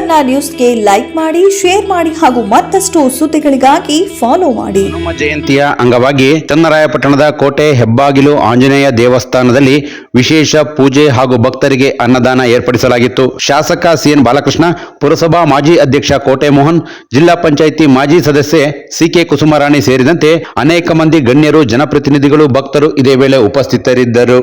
ಸುವರ್ಣ ನ್ಯೂಸ್ಗೆ ಲೈಕ್ ಮಾಡಿ, ಶೇರ್ ಮಾಡಿ ಹಾಗೂ ಮತ್ತಷ್ಟು ಸುದ್ದಿಗಳಿಗಾಗಿ ಫಾಲೋ ಮಾಡಿ. ಹನುಮ ಜಯಂತಿಯ ಅಂಗವಾಗಿ ಚನ್ನರಾಯಪಟ್ಟಣದ ಕೋಟೆ ಹೆಬ್ಬಾಗಿಲು ಆಂಜನೇಯ ದೇವಸ್ಥಾನದಲ್ಲಿ ವಿಶೇಷ ಪೂಜೆ ಹಾಗೂ ಭಕ್ತರಿಗೆ ಅನ್ನದಾನ ಏರ್ಪಡಿಸಲಾಗಿತ್ತು. ಶಾಸಕ ಸಿಎನ್ ಬಾಲಕೃಷ್ಣ, ಪುರಸಭಾ ಮಾಜಿ ಅಧ್ಯಕ್ಷ ಕೋಟೆ ಮೋಹನ್, ಜಿಲ್ಲಾ ಪಂಚಾಯಿತಿ ಮಾಜಿ ಸದಸ್ಯೆ ಸಿಕೆ ಕುಸುಮರಾಣಿ ಸೇರಿದಂತೆ ಅನೇಕ ಮಂದಿ ಗಣ್ಯರು, ಜನಪ್ರತಿನಿಧಿಗಳು, ಭಕ್ತರು ಇದೇ ವೇಳೆ ಉಪಸ್ಥಿತರಿದ್ದರು.